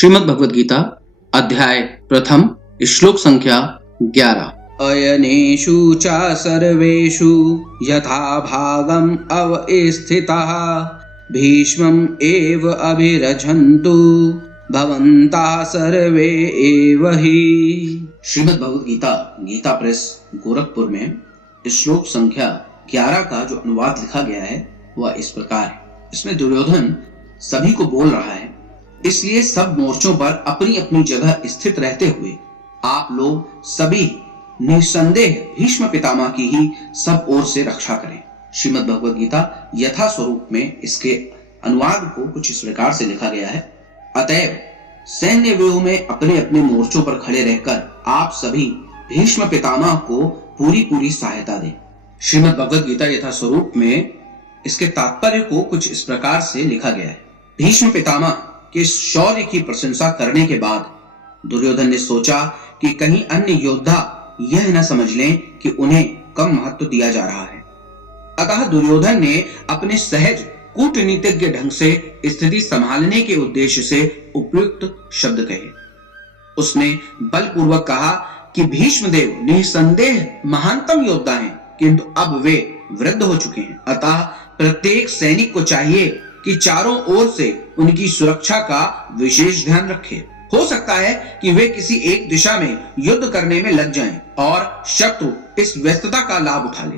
श्रीमद् भगवद गीता अध्याय प्रथम श्लोक संख्या 11। अयनेषु च सर्वेषु यथा भागम् अवस्थिताः भीष्मम् एव अभिरक्षन्तु भवन्तः सर्वे एव हि। श्रीमद् भगवद गीता गीता प्रेस गोरखपुर में श्लोक संख्या 11 का जो अनुवाद लिखा गया है वह इस प्रकार है। इसमें दुर्योधन सभी को बोल रहा है, इसलिए सब मोर्चों पर अपनी अपनी जगह स्थित रहते हुए आप लोग सभी निसंदेह भीष्म पितामह की ही सब ओर से रक्षा करें। श्रीमद् भगवद गीता यथा स्वरूप में इसके अनुवाद को कुछ इस प्रकार से लिखा गया है। अतएव सैन्य व्यूह में अपने अपने मोर्चों पर खड़े रहकर आप सभी भीष्म पितामह को पूरी पूरी सहायता दें। श्रीमद् भगवद गीता यथा स्वरूप में इसके तात्पर्य को कुछ इस प्रकार से लिखा गया है। भीष्म पितामह के शौर्य की प्रशंसा करने के बाद दुर्योधन ने सोचा कि कहीं अन्य योद्धा यह न समझ लें कि उन्हें कम महत्व दिया जा रहा है। अतः दुर्योधन ने अपने सहज कूटनीतिज्ञ ढंग से स्थिति संभालने के उद्देश्य से उपयुक्त शब्द कहे। उसने बलपूर्वक कहा कि भीष्मदेव निसंदेह महानतम योद्धा हैं, किंतु अब वे वृद्ध हो चुके हैं। अतः प्रत्येक सैनिक को चाहिए कि चारों ओर से उनकी सुरक्षा का विशेष ध्यान रखे। हो सकता है कि वे किसी एक दिशा में युद्ध करने में लग जाएं और शत्रु इस व्यस्तता का लाभ उठा ले।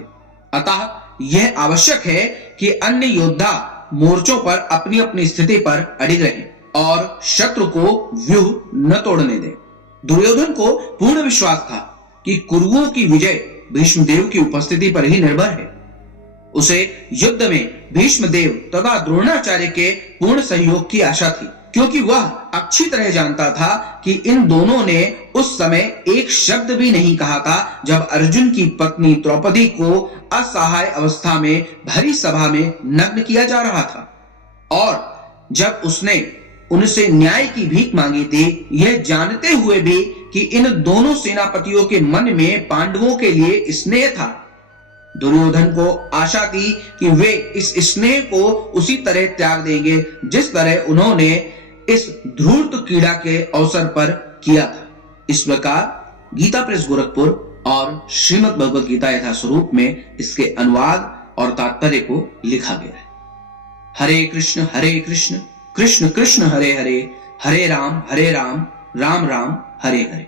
अतः यह आवश्यक है कि अन्य योद्धा मोर्चों पर अपनी अपनी स्थिति पर अडिग रहें और शत्रु को व्यूह न तोड़ने दें। दुर्योधन को पूर्ण विश्वास था कि कुरुओं की विजय भीष्मदेव की उपस्थिति पर ही निर्भर है। उसे युद्ध में भीष्मदेव तथा द्रोणाचार्य के पूर्ण सहयोग की आशा थी, क्योंकि वह अच्छी तरह जानता था कि इन दोनों ने उस समय एक शब्द भी नहीं कहा था जब अर्जुन की पत्नी द्रौपदी को असहाय अवस्था में भरी सभा में नग्न किया जा रहा था, और जब उसने उनसे न्याय की भीख मांगी थी, यह जानते हुए भी कि इन दोनों सेनापतियों के मन में पांडवों के लिए स्नेह था। दुर्योधन को आशा थी कि वे इस स्नेह को उसी तरह त्याग देंगे जिस तरह उन्होंने इस धूर्त कीड़ा के अवसर पर किया था। इस प्रकार गीता प्रेस गोरखपुर और श्रीमद् भगवद गीता यथा स्वरूप में इसके अनुवाद और तात्पर्य को लिखा गया है। हरे कृष्ण कृष्ण कृष्ण हरे हरे, हरे राम राम राम हरे हरे।